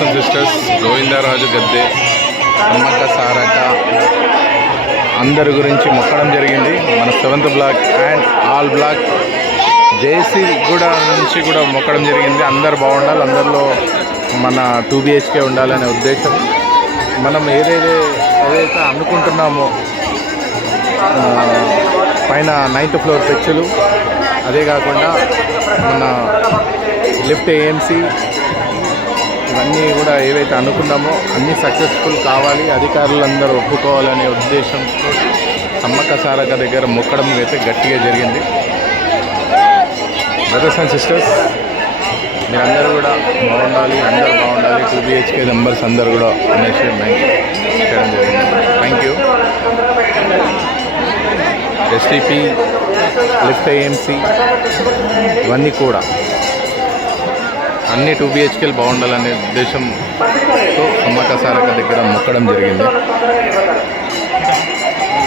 Sisters Govindaraju గద్దె సమ్మక్క సారక్క అందరి గురించి మొక్కడం జరిగింది. మన 7th block and all block JC కూడా నుంచి కూడా మొక్కడం జరిగింది. అందరు బాగుండాలి, అందరిలో మన 2 BHK ఉండాలనే ఉద్దేశం. మనం ఏదైతే అనుకుంటున్నామో పైన 9th ఫ్లోర్ పెచ్చులు, అదే కాకుండా మన లిఫ్ట్ AMC ఇవన్నీ కూడా ఏవైతే అనుకున్నామో అన్నీ సక్సెస్ఫుల్ కావాలి, అధికారులందరూ ఒప్పుకోవాలనే ఉద్దేశంతో సమ్మక్క సారక్క దగ్గర మొక్కడం అయితే గట్టిగా జరిగింది. బ్రదర్స్ అండ్ సిస్టర్స్, మీరందరూ కూడా బాగుండాలి, అందరూ బాగుండాలి, 2 BHK మెంబర్స్ అందరూ కూడా అనేసి చేయడం జరిగింది. Thank you. STP, lift AMC ఇవన్నీ కూడా అన్ని 2 BHKలు బాగుండాలనే ఉద్దేశంతో సమ్మక్క సారక్క దగ్గర మొక్కడం జరిగింది.